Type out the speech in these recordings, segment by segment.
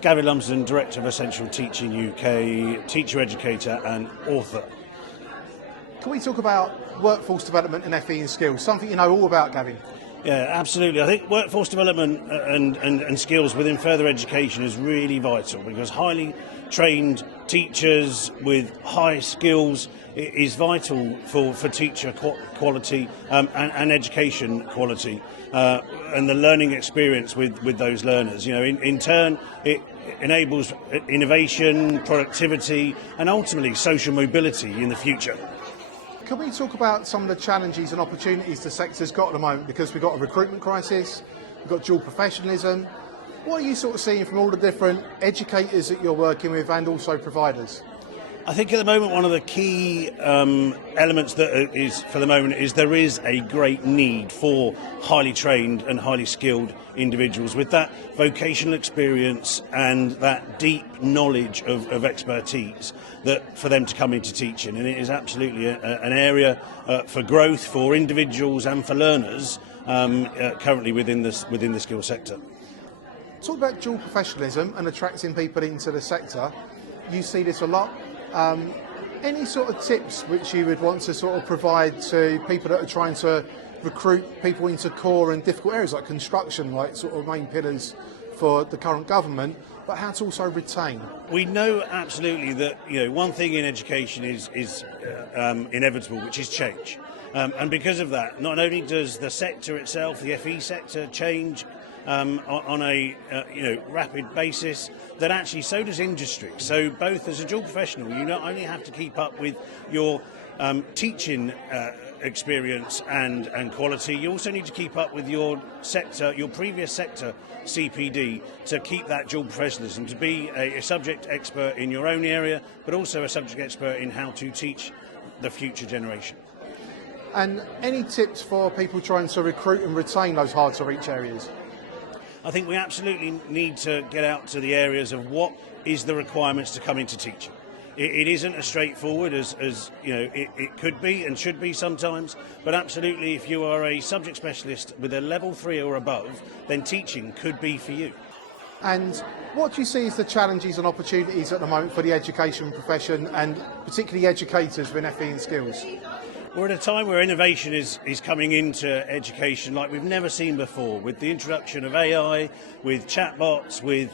Gavin Lumsden, Director of Essential Teaching UK, teacher, educator and author. Can we talk about workforce development and FE and skills? Something you know all about, Gavin. Yeah, absolutely. I think workforce development and skills within further education is really vital, because highly trained teachers with high skills is vital for teacher quality and education quality and the learning experience with those learners. You know, in turn, it enables innovation, productivity and ultimately social mobility in the future. Can we talk about some of the challenges and opportunities the sector's got at the moment? Because we've got a recruitment crisis, we've got dual professionalism. What are you sort of seeing from all the different educators that you're working with and also providers? I think at the moment one of the key elements that is for the moment is there is a great need for highly trained and highly skilled individuals with that vocational experience and that deep knowledge of expertise that for them to come into teaching, and it is absolutely an area for growth for individuals and for learners currently within the skill sector. Talk about dual professionalism and attracting people into the sector. You see this a lot. Any sort of tips which you would want to sort of provide to people that are trying to recruit people into core and difficult areas like construction, like sort of main pillars for the current government, but how to also retain? We know absolutely that one thing in education is inevitable, which is change, and because of that, not only does the sector itself, the FE sector, change on a rapid basis, that actually so does industry. So both as a dual professional, you not only have to keep up with your teaching experience and quality, you also need to keep up with your sector, your previous sector CPD, to keep that dual professionalism, to be a subject expert in your own area, but also a subject expert in how to teach the future generation. And any tips for people trying to recruit and retain those hard to reach areas? I think we absolutely need to get out to the areas of what is the requirements to come into teaching. It isn't as straightforward as it could be and should be sometimes, but absolutely if you are a subject specialist with a level 3 or above, then teaching could be for you. And what do you see as the challenges and opportunities at the moment for the education profession and particularly educators with FE and skills? We're at a time where innovation is coming into education like we've never seen before, with the introduction of AI, with chatbots, with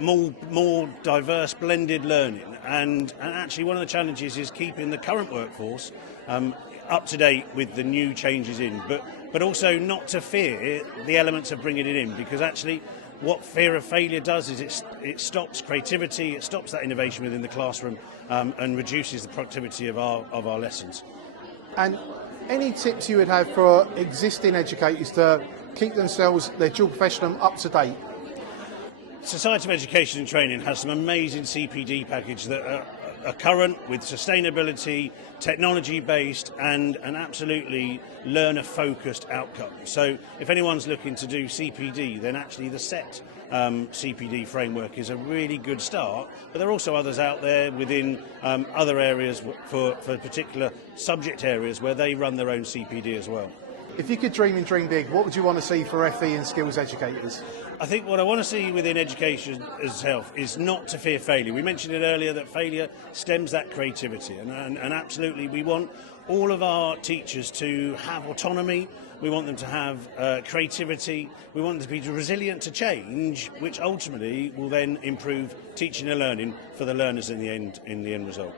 more diverse blended learning. And actually one of the challenges is keeping the current workforce up to date with the new changes in, but also not to fear the elements of bringing it in, because actually what fear of failure does is it stops creativity, it stops that innovation within the classroom and reduces the productivity of our lessons. And any tips you would have for existing educators to keep themselves, their dual professionalism, up to date? Society of Education and Training has some amazing CPD package that are current, with sustainability, technology-based and an absolutely learner-focused outcome. So if anyone's looking to do CPD, then actually the SET CPD framework is a really good start, but there are also others out there within other areas for particular subject areas where they run their own CPD as well. If you could dream and dream big, what would you want to see for FE and skills educators? I think what I want to see within education itself is not to fear failure. We mentioned it earlier that failure stems that creativity, and absolutely we want all of our teachers to have autonomy, we want them to have creativity, we want them to be resilient to change, which ultimately will then improve teaching and learning for the learners in the end result.